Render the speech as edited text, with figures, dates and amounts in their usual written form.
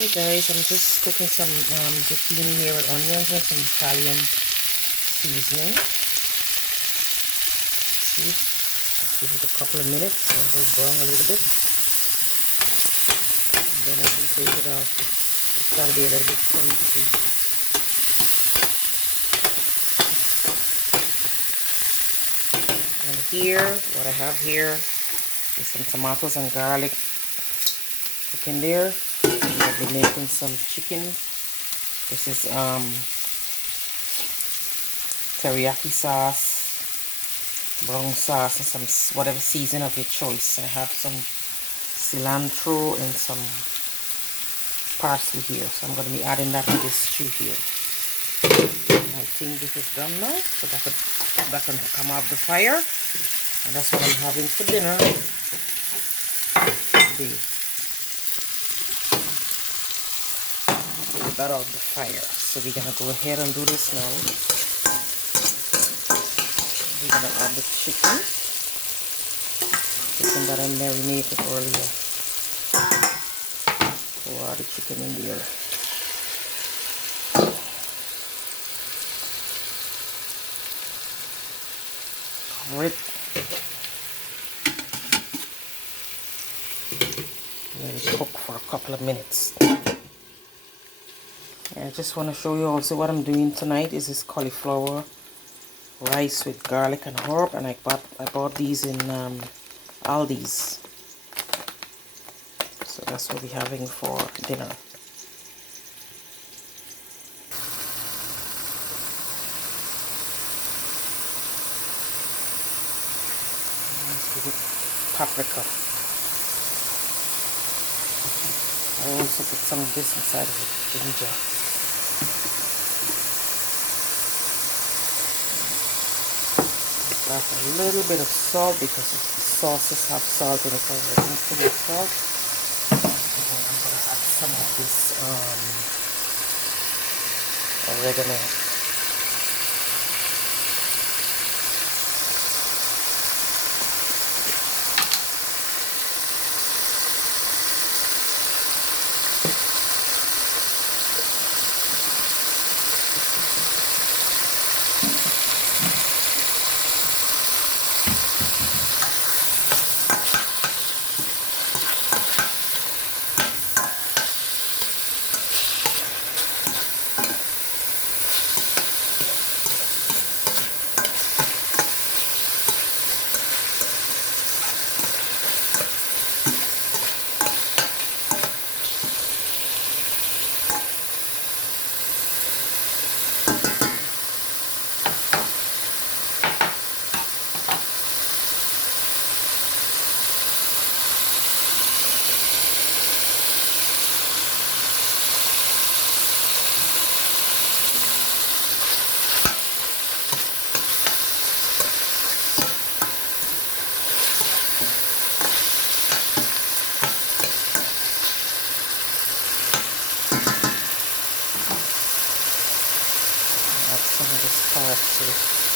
Hey guys, I'm just cooking some zucchini here with onions and some Italian seasoning. See, just give it a couple of minutes and it'll brown a little bit. And then I can take it off. It's gotta be a little bit crunchy. And here, what I have here is some tomatoes and garlic cooking there. I'll be making some chicken. This is teriyaki sauce, brown sauce, and some whatever season of your choice. I have some cilantro and some parsley here, so I'm going to be adding that to this stew here. And I think this is done now, so that can come off the fire, and that's what I'm having for dinner today. Get that off the fire. So we're gonna go ahead and do this now. We're gonna add the chicken that I marinated earlier. Pour the chicken in there. Cover it. Let it cook for a couple of minutes. I just want to show you also what I'm doing tonight is this cauliflower rice with garlic and herb, and I bought these in Aldi's, so that's what we're having for dinner. Let's give it paprika. I also put some of this inside of it, ginger. Add a little bit of salt because the sauces have salt in it already. Too much salt. And then I'm gonna add some of this oregano. Add some of this parsley.